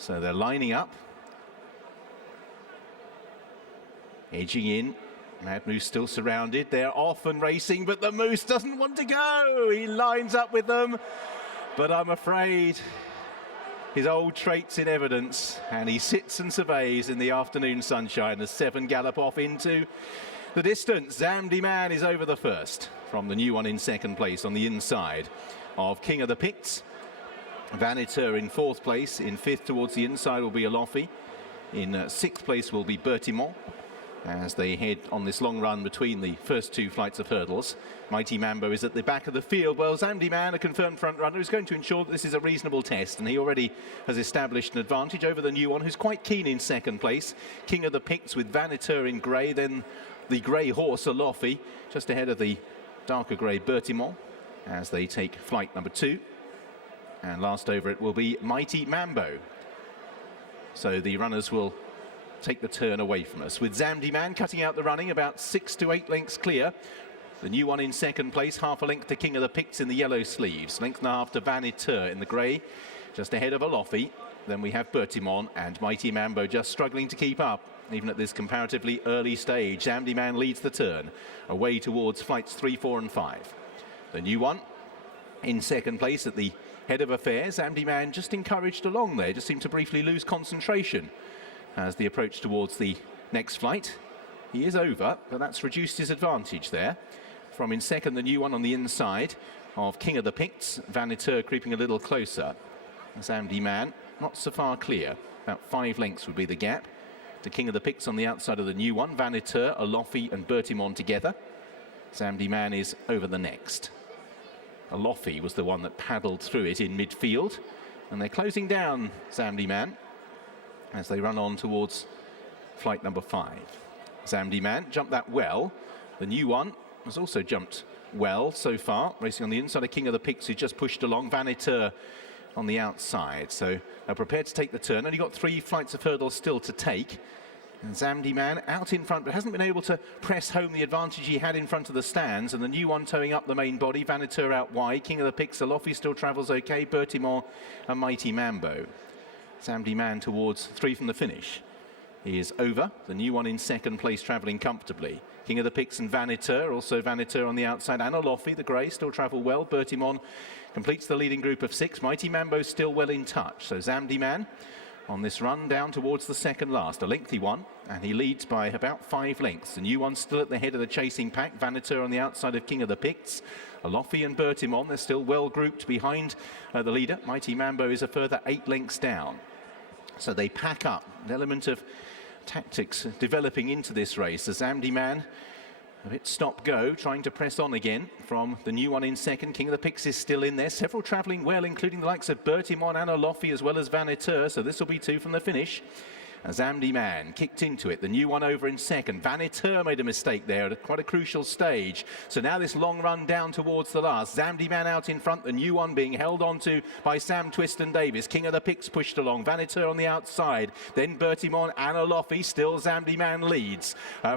So they're lining up, edging in. Mad Moose still surrounded. They're off and racing, but the Moose doesn't want to go. He lines up with them, but I'm afraid his old traits in evidence, and he sits and surveys in the afternoon sunshine as 7 gallop off into the distance. Zamdy Man is over the first from the new one in second place on the inside of King of the Picts. Vaniteux in 4th place. In 5th towards the inside will be Alofi. In 6th place will be Bertimont, as they head on this long run between the first 2 flights of hurdles. Mighty Mambo is at the back of the field. Well, Zamdy Man, a confirmed front runner, is going to ensure that this is a reasonable test, and he already has established an advantage over the new one, who's quite keen in second place. King of the Picts with Vaniteux in grey, then the grey horse Alofi just ahead of the darker grey Bertimont as they take flight number 2. And last over it will be Mighty Mambo. So the runners will take the turn away from us, with Zamdy Man cutting out the running about 6 to 8 lengths clear. The new one in second place, half a length to King of the Picts in the yellow sleeves, length and a half to Vaniteux in the grey, just ahead of Alofi. Then we have Bertimont and Mighty Mambo just struggling to keep up, even at this comparatively early stage. Zamdy Man leads the turn away towards flights 3, 4 and 5. The new one in second place at the head of affairs. Zamdy Man just encouraged along there, just seemed to briefly lose concentration as the approach towards the next flight. He is over, but that's reduced his advantage there. From in second, the new one on the inside of King of the Picts. Vaniteux creeping a little closer. Zamdy Man not so far clear. About 5 lengths would be the gap to King of the Picts on the outside of the new one. Vaniteux, Alofi and Bertimont together. Zamdy Man is over the next. Alofi was the one that paddled through it in midfield, and they're closing down Zamdy Man as they run on towards flight number 5. Zamdy Man jumped that well. The new one has also jumped well so far, racing on the inside of King of the Picts, who just pushed along. Vaniteux on the outside, so they're prepared to take the turn. Only got 3 flights of hurdles still to take. And Zamdy Man out in front, but hasn't been able to press home the advantage he had in front of the stands. And the new one towing up the main body. Vaniteux out wide. King of the Picts, Alofi still travels okay. Bertimont and Mighty Mambo. Zamdy Man towards 3 from the finish. He is over. The new one in second place, travelling comfortably. King of the Picts and Vaniteux, also Vaniteux on the outside. And Alofi, the grey, still travel well. Bertimont completes the leading group of 6. Mighty Mambo still well in touch. So Zamdy Man on this run down towards the second last, a lengthy one, and he leads by about 5 lengths. The new one still at the head of the chasing pack. Vaniteux on the outside of King of the Picts. Alofi and Bertimont, they're still well grouped behind the leader. Mighty Mambo is a further 8 lengths down. So they pack up. An element of tactics developing into this race. The Zamdy Man a bit stop-go, trying to press on again from the new one in second. King of the Picts is still in there. Several travelling well, including the likes of Bertimont and Alofi, as well as Vaniteux. So this will be 2 from the finish. Zamdy Man kicked into it. The new one over in second. Vaniteux made a mistake there at quite a crucial stage. So now this long run down towards the last. Zamdy Man out in front. The new one being held onto by Sam Twiston-Davies. King of the Picts pushed along. Vaniteux on the outside. Then Bertimont and Alofi. Still Zamdy Man leads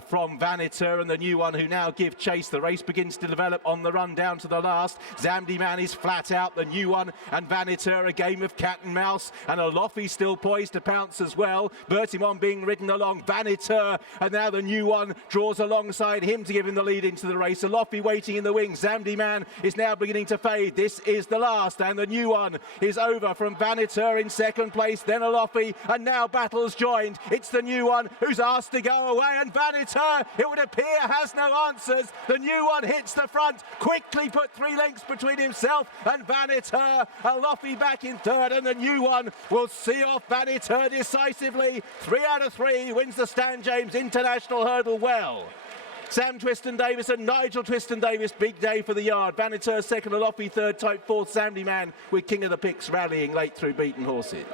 from Vaniteux and the new one, who now give chase. The race begins to develop on the run down to the last. Zamdy Man is flat out. The new one and Vaniteux, a game of cat and mouse. And Alofi still poised to pounce as well. Bertimont being ridden along. Vaniteux, and now the new one draws alongside him to give him the lead into the race. Alofi waiting in the wings. Zamdy Man is now beginning to fade. This is the last, and the new one is over from Vaniteux in second place, then Alofi, and now battles joined. It's the new one who's asked to go away, and Vaniteux, it would appear, has no answers. The new one hits the front, quickly put 3 lengths between himself and Vaniteux. Alofi back in third, and the new one will see off Vaniteux decisively. 3 out of 3 wins the Stan James International Hurdle well. Sam Twiston-Davies and Nigel Twiston-Davies, big day for the yard. Vaniteux second, Alofi third, type fourth. Zamdy Man with King of the Picts rallying late through beaten horses.